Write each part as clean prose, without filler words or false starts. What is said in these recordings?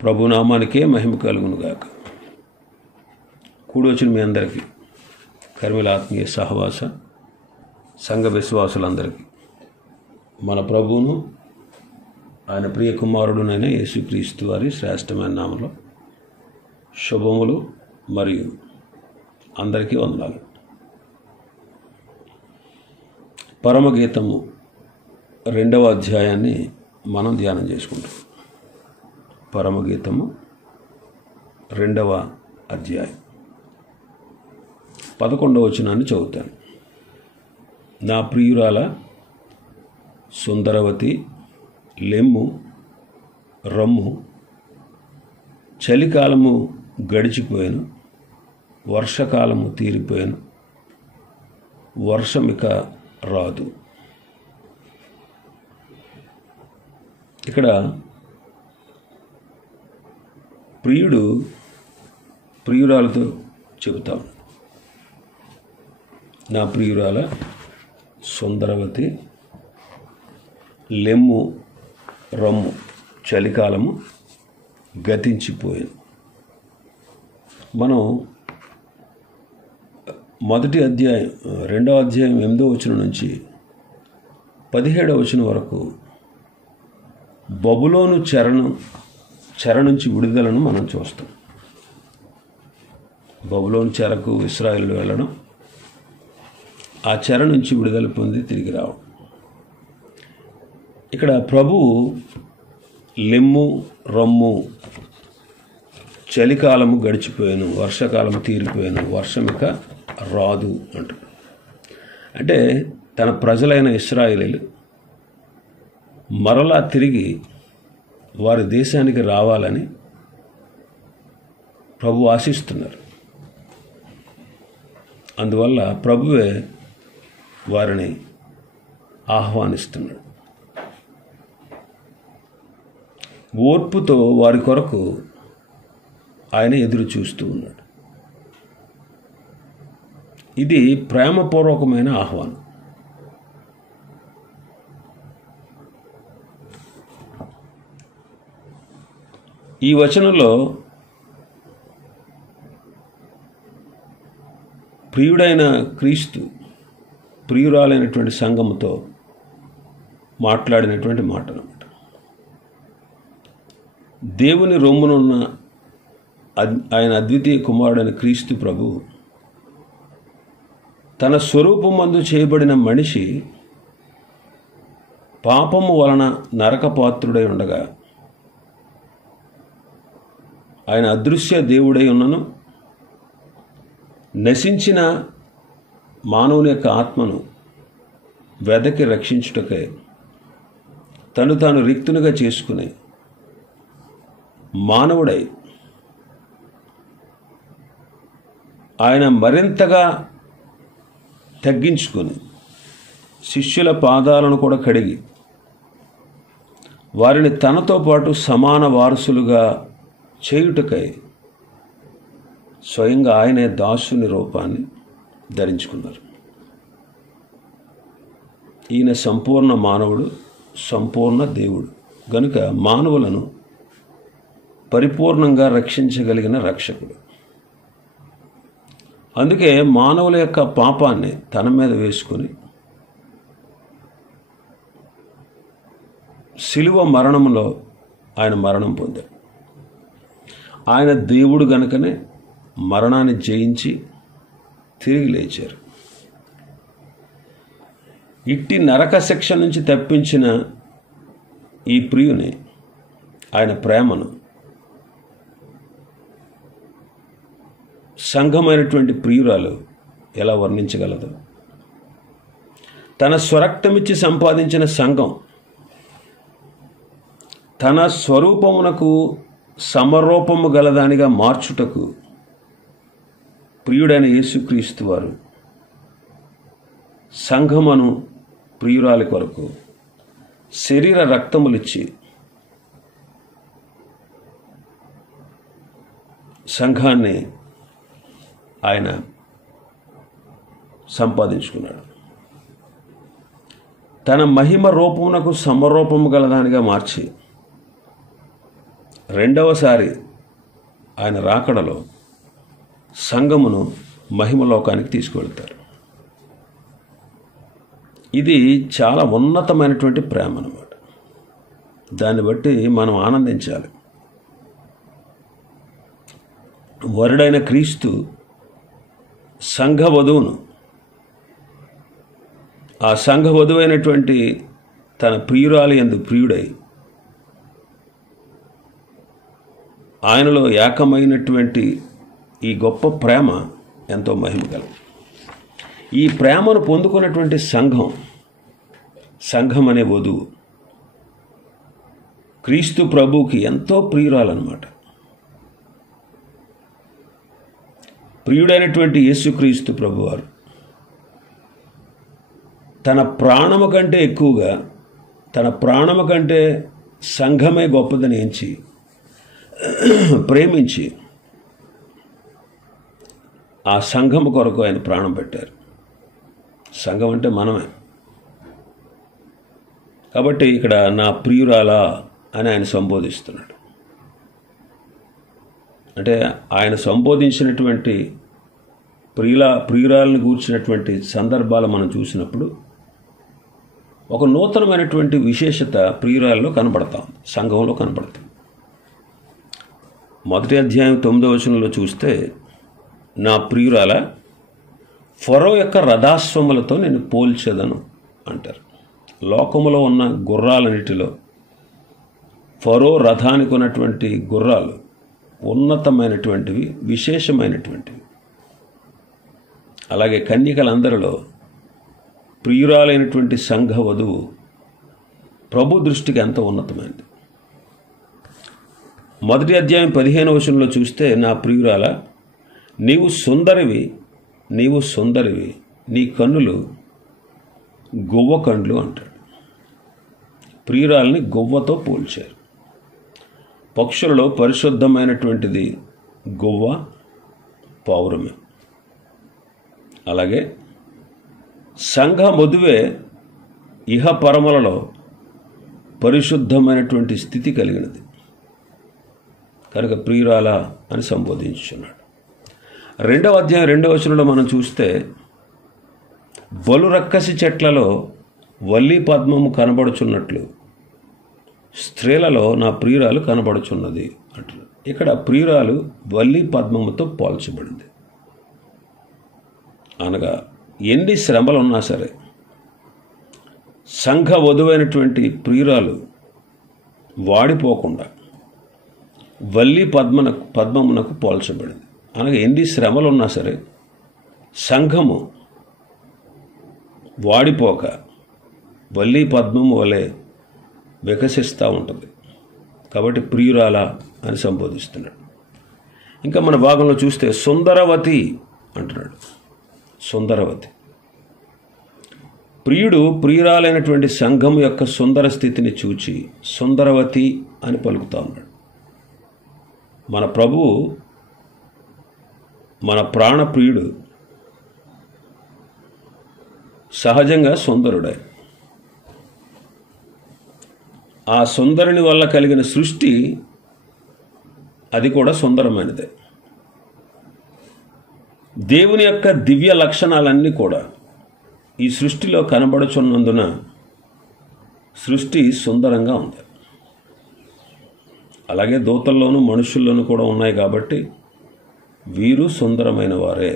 ప్రభునామానికే మహిమ కలుగునుగాక. కూడి వచ్చిన మీ అందరికీ, కర్మిల ఆత్మీయ సహవాస సంఘ విశ్వాసులందరికీ మన ప్రభువును ఆయన ప్రియ కుమారుడునైన యేసుక్రీస్తు వారి శ్రేష్టమైన నామములో శుభములు మరియు అందరికీ వందనాలు. పరమగీతము 2వ అధ్యాయాన్ని మనం ధ్యానం చేసుకుంటాం. పరమగీతము 2వ అధ్యాయం 11వ వచనాన్ని చదువుతాను. నా ప్రియురాల సుందరవతి లెమ్ము రమ్ము, చలికాలము గడిచిపోయాను, వర్షకాలము తీరిపోయాను, వర్షమిక రాదు. ఇక్కడ ప్రియుడు ప్రియురాలతో చెబుతాం. నా ప్రియురాల సుందరవతి లెమ్ము రమ్ము, చలికాలము గతించిపోయాను. మనం మొదటి అధ్యాయం 2వ అధ్యాయం 8వ వచనం నుంచి 17వ వచనం వరకు బబులోను చెర నుంచి విడుదలను మనం చూస్తాం. బబులోను చెరకు ఇశ్రాయేలు వెళ్ళడం, ఆ చెర నుంచి విడుదల పొంది తిరిగి రావడం. ఇక్కడ ప్రభువు లెమ్ము రమ్ము, చలికాలము గడిచిపోయాను, వర్షకాలము తీరిపోయాను, వర్షమిక రాదు అంటాడు. అంటే తన ప్రజలైన ఇశ్రాయేలీలు మరలా తిరిగి వారి దేశానికి రావాలని ప్రభు ఆశిస్తున్నారు. అందువల్ల ప్రభువే వారిని ఆహ్వానిస్తున్నాడు. ఓర్పుతో వారి కొరకు ఆయన ఎదురు చూస్తూ ఉన్నాడు. ఇది ప్రేమపూర్వకమైన ఆహ్వానం. ఈ వచనంలో ప్రియుడైన క్రీస్తు ప్రియురాలైనటువంటి సంఘముతో మాట్లాడినటువంటి మాట అన్నమాట. దేవుని రొమ్మునున్న ఆయన అద్వితీయ కుమారుడైన క్రీస్తు ప్రభు తన స్వరూపమందు చేయబడిన మనిషి పాపము వలన నరకపాత్రుడై ఉండగా ఆయన అదృశ్య దేవుడై ఉన్నను నశించిన మానవుని యొక్క ఆత్మను వెదకి రక్షించుటకై తను తాను రిక్తునిగా చేసుకుని మానవుడై ఆయన మరింతగా తగ్గించుకొని శిష్యుల పాదాలను కూడా కడిగి వారిని తనతో పాటు సమాన వారసులుగా చేయుటకై స్వయంగా ఆయనే దాసుని రూపాన్ని ధరించుకున్నారు. ఈయన సంపూర్ణ మానవుడు, సంపూర్ణ దేవుడు గనుక మానవులను పరిపూర్ణంగా రక్షించగలిగిన రక్షకుడు. అందుకే మానవుల యొక్క పాపాన్ని తన మీద వేసుకొని శిలువ మరణంలో ఆయన మరణం పొందాడు. ఆయన దేవుడు గనుకనే మరణాన్ని జయించి తిరిగి లేచారు. ఇట్టి నరక శిక్ష నుంచి తప్పించిన ఈ ప్రియుని, ఆయన ప్రేమను సంఘమైనటువంటి ప్రియురాలు ఎలా వర్ణించగలదు? తన స్వరక్తమిచ్చి సంపాదించిన సంఘం తన స్వరూపమునకు సమరూపము గలదానిగా మార్చుటకు ప్రియుడైన యేసుక్రీస్తు వారు సంఘమును ప్రియురాలి కొరకు శరీర రక్తములిచ్చి సంఘాన్ని ఆయన సంపాదించుకున్నాడు. తన మహిమ రూపమునకు సమరూపము గలదానిగా మార్చి రెండవసారి ఆయన రాకడలో సంఘమును మహిమలోకానికి తీసుకువెళ్తారు. ఇది చాలా ఉన్నతమైనటువంటి ప్రేమ అన్నమాట. దాన్ని బట్టి మనం ఆనందించాలి. వరుడైన క్రీస్తు సంఘ వధువును, ఆ సంఘ వధువైనటువంటి తన ప్రియురాలి యందు ప్రియుడై ఆయనలో ఏకమైనటువంటి ఈ గొప్ప ప్రేమ ఎంతో మహిమగలదు. ఈ ప్రేమను పొందుకున్నటువంటి సంఘం అనే వధువు క్రీస్తు ప్రభువుకి ఎంతో ప్రియురాలన్నమాట. ప్రియుడైనటువంటి యేసుక్రీస్తు ప్రభువారు తన ప్రాణము కంటే ఎక్కువగా, తన ప్రాణము కంటే సంఘమే గొప్పదని ఎంచి ప్రేమించి ఆ సంఘము కొరకు ఆయన ప్రాణం పెట్టారు. సంఘం అంటే మనమే. కాబట్టి ఇక్కడ నా ప్రియురాలా అని ఆయన సంబోధిస్తున్నాడు. అంటే ఆయన సంబోధించినటువంటి ప్రియురాలను గూర్చినటువంటి సందర్భాలు మనం చూసినప్పుడు ఒక నూతనమైనటువంటి విశేషత ప్రియురాల్లో కనబడతాం, సంఘంలో కనబడతాం. మొదటి అధ్యాయం 9వ వచనంలో చూస్తే, నా ప్రియురాల ఫరో యొక్క రథాశ్వములతో నేను పోల్చెదను అంటారు. లోకములో ఉన్న గుర్రాలన్నిటిలో ఫరో రథానికి ఉన్నటువంటి గుర్రాలు ఉన్నతమైనటువంటివి, విశేషమైనటువంటివి. అలాగే కన్యకలందరిలో ప్రియురాలైనటువంటి సంఘ వధువు ప్రభు దృష్టికి ఎంతో ఉన్నతమైనది. మొదటి అధ్యాయం 15వ వచనంలో చూస్తే, నా ప్రియురాల నీవు సుందరివి, నీ కన్నులు గువ్వ కండ్లు అంటాడు. ప్రియురాలని గువ్వతో పోల్చారు. పక్షులలో పరిశుద్ధమైనటువంటిది గువ్వ, పౌరమే. అలాగే సంఘ వధువే ఇహ పరమలలో పరిశుద్ధమైనటువంటి స్థితి కలిగినది కనుక ప్రియురాల అని సంబోధించున్నాడు. 2వ అధ్యాయం 2వ వచనంలో మనం చూస్తే, బలు రక్కసి చెట్లలో వల్లి పద్మము కనబడుచున్నట్లు స్త్రీలలో నా ప్రియురాలు కనబడుచున్నది అంటున్నాడు. ఇక్కడ ప్రియురాలు వల్లి పద్మముతో పోల్చబడింది. అనగా ఎన్ని శ్రమలు ఉన్నా సరే సంఘ వధువైనటువంటి ప్రియురాలు వాడిపోకుండా వల్లి పద్మమునకు పోల్చబడింది. అనగా ఎన్ని శ్రమలు ఉన్నా సరే సంఘము వాడిపోక వల్లి పద్మము వలె వికసిస్తూ ఉంటుంది. కాబట్టి ప్రియురాల అని సంబోధిస్తున్నాడు. ఇంకా మన భాగంలో చూస్తే సుందరవతి అంటున్నాడు. సుందరవతి ప్రియుడు ప్రియురాలైనటువంటి సంఘం యొక్క సుందర స్థితిని చూచి సుందరవతి అని పలుకుతా ఉన్నాడు. మన ప్రభువు, మన ప్రాణప్రియుడు సహజంగా సుందరుడే. ఆ సుందరుని వల్ల కలిగిన సృష్టి అది కూడా సుందరమైనదే. దేవుని యొక్క దివ్య లక్షణాలన్నీ కూడా ఈ సృష్టిలో కనబడుచున్నందున సృష్టి సుందరంగా ఉంది. అలాగే దూతల్లోనూ మనుషుల్లోనూ కూడా ఉన్నాయి కాబట్టి వీరు సుందరమైన వారే.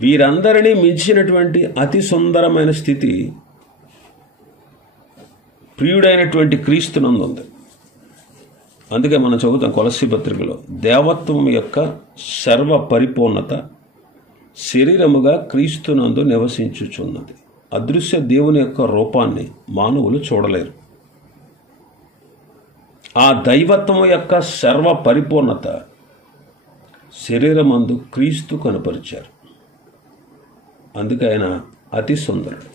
వీరందరినీ మించినటువంటి అతి సుందరమైన స్థితి ప్రియుడైనటువంటి క్రీస్తునందు ఉంది. అందుకే మనం చదువుతాం కొలస్సీ పత్రికలో, దేవత్వం యొక్క సర్వ పరిపూర్ణత శరీరముగా క్రీస్తునందు నివసించుచున్నది. అదృశ్య దేవుని యొక్క రూపాన్ని మానవులు చూడలేరు. ఆ దైవత్వం యొక్క సర్వ పరిపూర్ణత శరీరమందు క్రీస్తు కనపరిచారు. అందుకే ఆయన అతి సుందరుడు.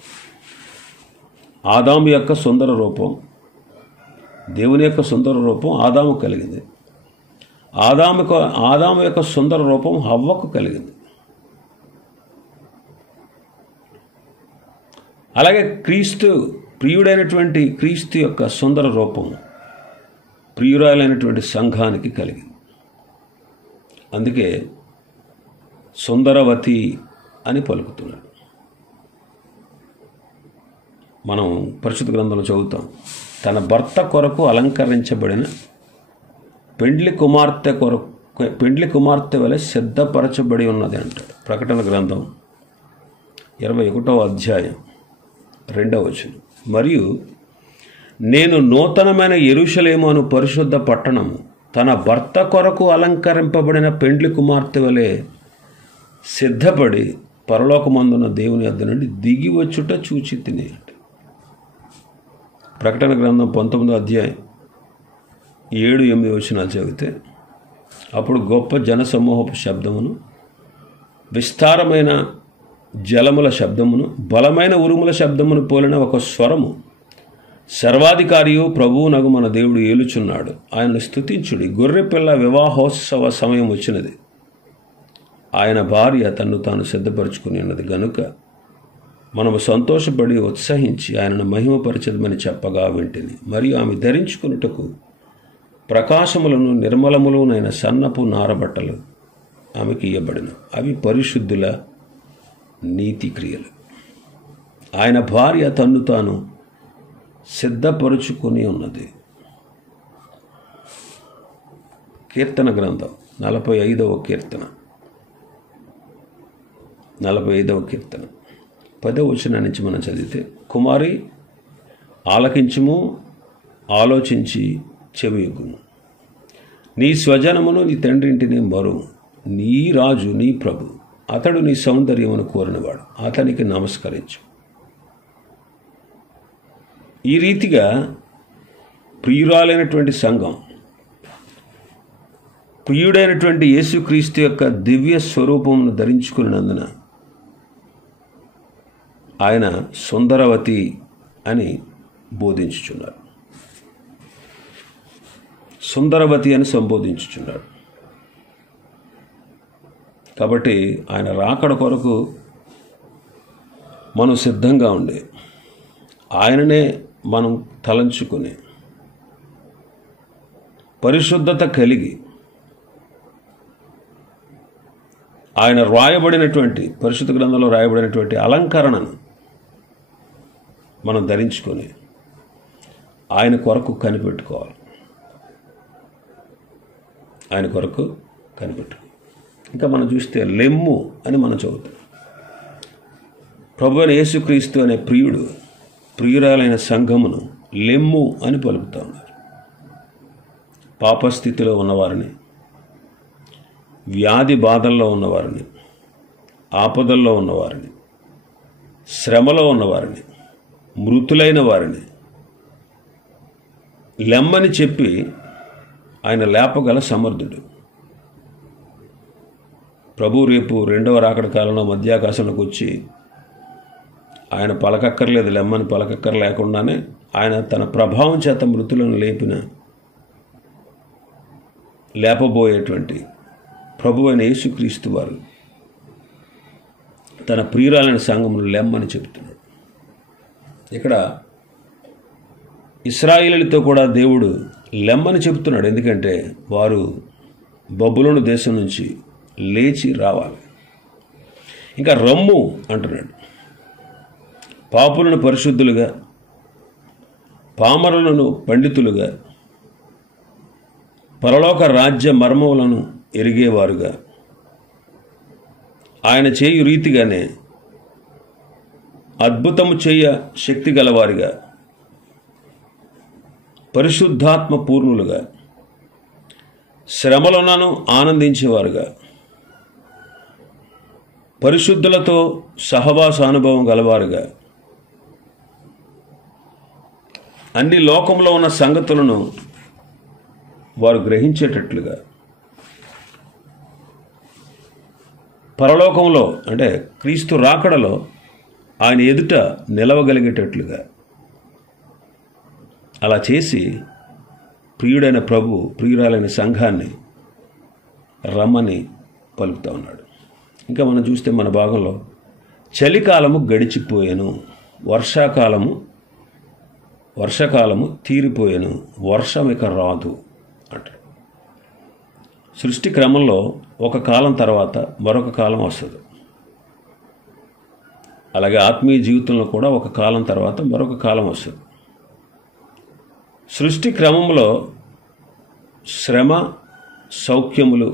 ఆదాము యొక్క సుందర రూపం, దేవుని యొక్క సుందర రూపం ఆదాము కలిగింది. ఆదాము యొక్క సుందర రూపం హవ్వకు కలిగింది. అలాగే ప్రియుడైనటువంటి క్రీస్తు యొక్క సుందర రూపం ప్రియురాలైనటువంటి సంఘానికి కలిగింది. అందుకే సుందరవతి అని పలుకుతున్నాడు. మనం పరిశుద్ధ గ్రంథంలో చదువుతాం, తన భర్త కొరకు అలంకరించబడిన పెండ్లి కుమార్తె వలె సిద్ధపరచబడి ఉన్నది అంటాడు. ప్రకటన గ్రంథం 21వ అధ్యాయం 2వ వచనం. మరియు నేను నూతనమైన యెరూషలేము అను పరిశుద్ధ పట్టణము తన భర్త కొరకు అలంకరింపబడిన పెండ్లి కుమార్తె వలె సిద్ధపడి పరలోకమందున్న దేవుని యొద్ద నుండి దిగి వచ్చుట చూచి తిని. ప్రకటన గ్రంథం 19వ అధ్యాయం 7-8 వచనాలు చదివితే, అప్పుడు గొప్ప జనసమూహపు శబ్దమును, విస్తారమైన జలముల శబ్దమును, బలమైన ఉరుముల శబ్దమును పోలిన ఒక స్వరము, సర్వాధికారియు ప్రభువునగు మన దేవుడు ఏలుచున్నాడు, ఆయనను స్తుతించుడి, గొర్రెపిల్ల వివాహోత్సవ సమయం వచ్చినది, ఆయన భార్య తన్ను తాను సిద్ధపరచుకుని ఉన్నది గనుక మనము సంతోషపడి ఉత్సహించి ఆయనను మహిమపరచదమని చెప్పగా వింటిని. మరియు ఆమె ధరించుకున్నటకు ప్రకాశములను నిర్మలములునైన సన్నపు నారబట్టలు ఆమెకి ఇయ్యబడిన, అవి పరిశుద్ధుల నీతి క్రియలు. ఆయన భార్య తన్ను తాను సిద్ధపరుచుకుని ఉన్నది. కీర్తన గ్రంథం 45వ కీర్తన 10వ వచనం నుంచి మనం చదివితే, కుమారి ఆలకించుము, ఆలోచించి చెవియొగ్గుము, నీ స్వజనమును నీ తండ్రి ఇంటిని మరువు, నీ రాజు నీ ప్రభు, అతడు నీ సౌందర్యమును కోరినవాడు, అతనికి నమస్కరించు. ఈ రీతిగా ప్రియురాలైనటువంటి సంఘం ప్రియుడైనటువంటి యేసుక్రీస్తు యొక్క దివ్య స్వరూపమును ధరించుకున్నందున ఆయన సుందరవతి అని బోధించుచున్నారు, సుందరవతి అని సంబోధించుచున్నాడు. కాబట్టి ఆయన రాకడ కొరకు మనం సిద్ధంగా ఉండే, ఆయననే మనం తలంచుకుని పరిశుద్ధత కలిగి ఆయన రాయబడినటువంటి పరిశుద్ధ గ్రంథంలో రాయబడినటువంటి అలంకరణను మనం ధరించుకొని ఆయన కొరకు కనిపెట్టుకోవాలి. ఆయన కొరకు కనిపెట్టుకో. ఇంకా మనం చూస్తే లెమ్ము అని మనం చదువుతాం. ప్రభువైన యేసుక్రీస్తు అనే ప్రియురాలైన సంఘమును లెమ్ము అని పలుకుతా ఉన్నారు. పాపస్థితిలో ఉన్నవారిని, వ్యాధి బాధల్లో ఉన్నవారిని, ఆపదల్లో ఉన్నవారిని, శ్రమలో ఉన్నవారిని, మృతులైన వారిని లెమ్మని చెప్పి ఆయన లేపగల సమర్థుడు. ప్రభు రేపు 2వ రాకడ కాలంలో మధ్యాకాశంలోకి వచ్చి ఆయన పలకక్కర్లేదు, లెమ్మని పలకక్కర లేకుండానే ఆయన తన ప్రభావం చేత మృతులను లేపబోయేటువంటి ప్రభు అయిన యేసుక్రీస్తు వారు తన ప్రియురాలైన సంఘమును లెమ్మని చెబుతున్నాడు. ఇక్కడ ఇశ్రాయేలీయులతో కూడా దేవుడు లెమ్మని చెబుతున్నాడు. ఎందుకంటే వారు బబులోను దేశం నుంచి లేచి రావాలి. ఇంకా రమ్ము అంటున్నాడు. పాపులను పరిశుద్ధులుగా, పామరులను పండితులుగా, పరలోక రాజ్య మర్మములను ఎరిగేవారుగా, ఆయన చేయు రీతిగానే అద్భుతము చేయ శక్తి గలవారిగా, పరిశుద్ధాత్మ పూర్ణులుగా, శ్రమలను ఆనందించేవారుగా, పరిశుద్ధులతో సహవాస అనుభవం గలవారుగా, అన్ని లోకంలో ఉన్న సంగతులను వారు గ్రహించేటట్లుగా, పరలోకంలో అంటే క్రీస్తు రాకడలో ఆయన ఎదుట నిలవగలిగేటట్లుగా అలా చేసి ప్రియుడైన ప్రభు ప్రియురాలైన సంఘాన్ని రమ్మని పలుకుతూ ఉన్నాడు. ఇంకా మనం చూస్తే మన భాగంలో చలికాలము గడిచిపోయాను, వర్షాకాలము తీరిపోయాను, వర్షం ఇక రాదు అంటారు. సృష్టి క్రమంలో ఒక కాలం తర్వాత మరొక కాలం వస్తుంది. అలాగే ఆత్మీయ జీవితంలో కూడా ఒక కాలం తర్వాత మరొక కాలం వస్తుంది. సృష్టి క్రమంలో శ్రమ సౌఖ్యములు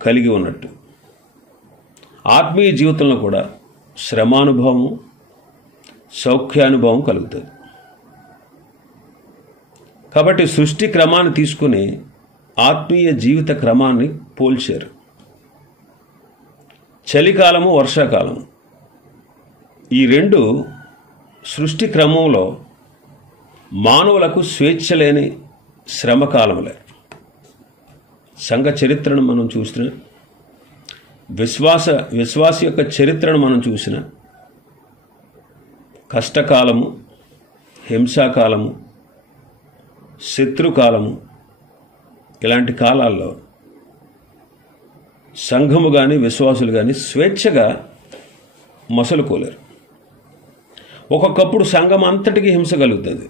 కలిగి ఉన్నట్టు ఆత్మీయ జీవితంలో కూడా శ్రమానుభవము సౌఖ్యానుభవం కలుగుతుంది. కాబట్టి సృష్టి క్రమాన్ని తీసుకుని ఆత్మీయ జీవిత క్రమాన్ని పోల్చారు. చలికాలము వర్షాకాలము ఈ రెండు సృష్టి క్రమంలో మానవులకు స్వేచ్ఛ లేని శ్రమకాలములే. సంఘ చరిత్రను మనం చూసిన, విశ్వాసి యొక్క చరిత్రను మనం చూసిన కష్టకాలము, హింసాకాలము, శత్రుకాలము ఇలాంటి కాలాల్లో సంఘము కానీ విశ్వాసులు కానీ స్వేచ్ఛగా మసలుకోలేరు. ఒక్కొక్కప్పుడు సంఘం అంతటికీ హింస కలుగుతుంది,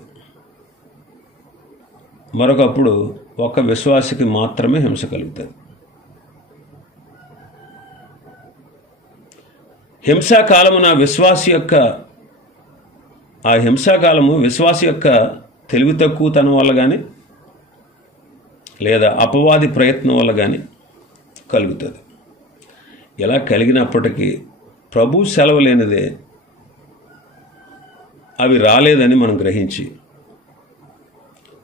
మరొకప్పుడు ఒక విశ్వాసికి మాత్రమే హింస కలుగుతుంది. హింసాకాలమున హింసాకాలము విశ్వాసి యొక్క తెలివి తక్కువతనం వల్ల కానీ లేదా అపవాది ప్రయత్నం వల్ల కానీ కలుగుతుంది. ఇలా కలిగినప్పటికీ ప్రభు సెలవు లేనిదే అవి రాలేదని మనం గ్రహించి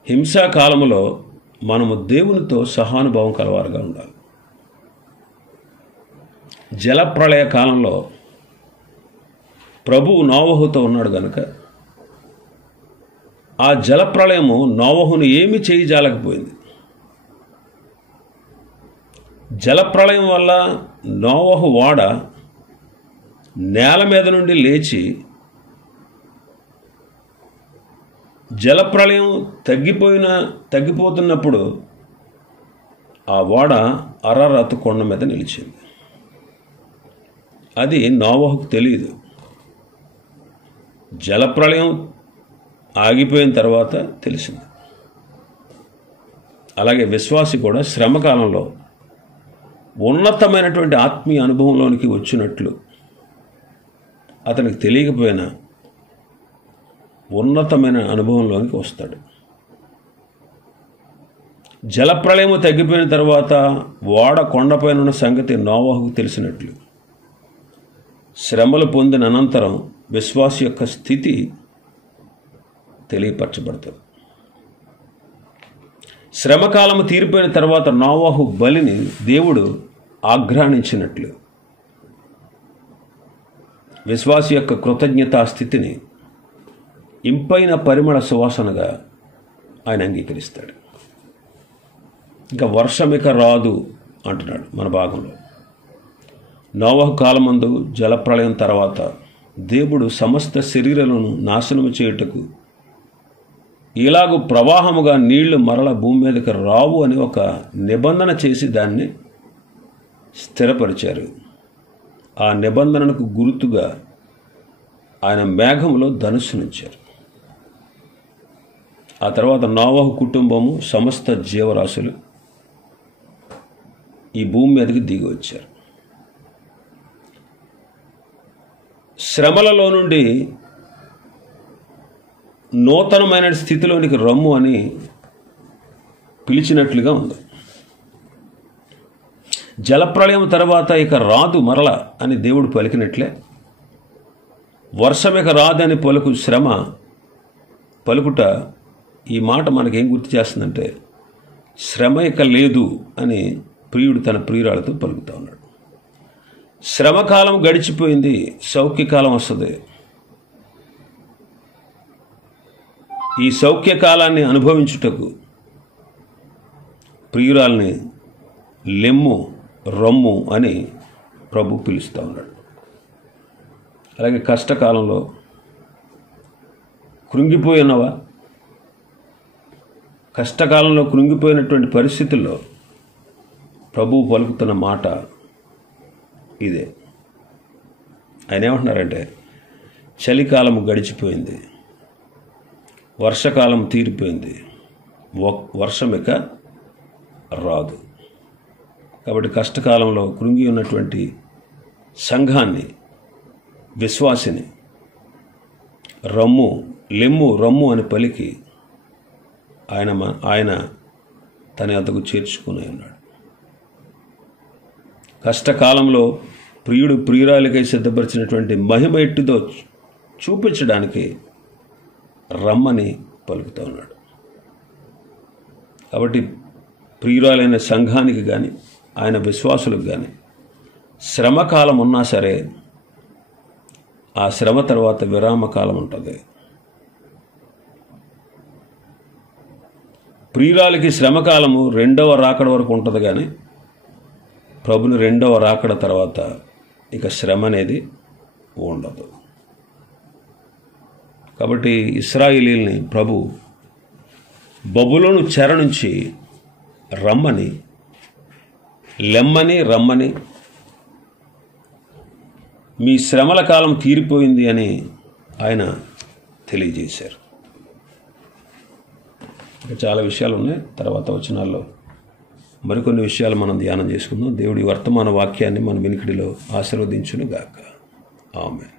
హింసాకాలములో మనము దేవునితో సహానుభావం కలవారుగా ఉండాలి. జలప్రళయ కాలంలో ప్రభువు నోవహుతో ఉన్నాడు కనుక ఆ జలప్రళయము నోవహును ఏమి చేయజాలకపోయింది. జలప్రళయం వల్ల నోవహు ఓడ నేల మీద నుండి లేచి జలప్రళయం తగ్గిపోతున్నప్పుడు ఆ ఓడ అరారతు కొండ మీద నిలిచింది. అది నోవహుకు తెలియదు. జలప్రళయం ఆగిపోయిన తర్వాత తెలిసింది. అలాగే విశ్వాసి కూడా శ్రమకాలంలో ఉన్నతమైనటువంటి ఆత్మీయ అనుభవంలోనికి వచ్చినట్లు అతనికి తెలియకపోయినా ఉన్నతమైన అనుభవంలోనికి వస్తాడు. జలప్రళయము తగ్గిపోయిన తర్వాత ఓడ కొండపైన ఉన్న సంగతి నోవహుకు తెలిసినట్లు శ్రమలు పొందిన అనంతరం విశ్వాసి యొక్క స్థితి తెలియపరచబడుతుంది. శ్రమకాలము తీరిపోయిన తర్వాత నోవహు బలిని దేవుడు ఆఘ్రానించినట్లు విశ్వాసి యొక్క కృతజ్ఞతా స్థితిని ఇంపైన పరిమళ సువాసనగా ఆయన అంగీకరిస్తాడు. ఇంకా వర్షమిక రాదు అంటున్నాడు మన భాగంలో. నోవహు కాలమందు జలప్రళయం తర్వాత దేవుడు సమస్త శరీరాలను నాశనము చేయుటకు ఇలాగూ ప్రవాహముగా నీళ్లు మరల భూమి మీదకి రావు అని ఒక నిబంధన చేసి దాన్ని స్థిరపరిచారు. ఆ నిబంధనకు గుర్తుగా ఆయన మేఘములో ధనుస్సునిచ్చారు. ఆ తర్వాత నోవహు కుటుంబము సమస్త జీవరాశులు ఈ భూమి మీదకి దిగి వచ్చారు. శ్రమలలో నుండి నూతనమైన స్థితిలోనికి రమ్ము అని పిలిచినట్లుగా ఉంది. జలప్రళయం తర్వాత ఇక రాదు మరల అని దేవుడు పలికినట్లే వర్షం ఇక రాదని పలుకుట ఈ మాట మనకేం గుర్తు చేస్తుందంటే శ్రమ ఇక లేదు అని ప్రియుడు తన ప్రియురాలతో పలుకుతూ ఉన్నాడు. శ్రమకాలం గడిచిపోయింది, సౌఖ్యకాలం వస్తుంది. ఈ సౌఖ్యకాలాన్ని అనుభవించుటకు ప్రియురాల్ని లెమ్ము రమ్ము అని ప్రభు పిలుస్తూ ఉన్నాడు. అలాగే కష్టకాలంలో కృంగిపోయినవా, కష్టకాలంలో కృంగిపోయినటువంటి పరిస్థితుల్లో ప్రభువు పలుకుతున్న మాట ఇదే. ఆయన ఏమంటున్నారంటే చలికాలము గడిచిపోయింది, వర్షకాలం తీరిపోయింది, వర్షం ఇక రాదు. కాబట్టి కష్టకాలంలో కృంగి ఉన్నటువంటి సంఘాన్ని, విశ్వాసిని రమ్ము అని పలికి ఆయన తన వద్దకు చేర్చుకుని ఉన్నాడు. కష్టకాలంలో ప్రియురాలికై సిద్ధపరిచినటువంటి మహిమ ఎట్టిదో చూపించడానికి రమ్మని పలుకుతూ ఉన్నాడు. కాబట్టి ప్రియురాలైన సంఘానికి కానీ ఆయన విశ్వాసులకు కానీ శ్రమకాలం ఉన్నా సరే ఆ శ్రమ తర్వాత విరామకాలం ఉంటుంది. ప్రియురాలికి శ్రమకాలము రెండవ రాకడ వరకు ఉంటుంది, కానీ ప్రభుని రెండవ రాకడ తర్వాత ఇక శ్రమ అనేది ఉండదు. కాబట్టి ఇశ్రాయేలీయుల్ని ప్రభు బబులోను చెర నుంచి రమ్మని మీ శ్రమల కాలం తీరిపోయింది అని ఆయన తెలియజేశారు. ఇంకా చాలా విషయాలు ఉన్నాయి. తర్వాత వచనాల్లో మరికొన్ని విషయాలు మనం ధ్యానం చేసుకుందాం. దేవుడి వర్తమాన వాక్యాన్ని మన వినికిడిలో ఆశీర్వదించును గాక. ఆమేన్.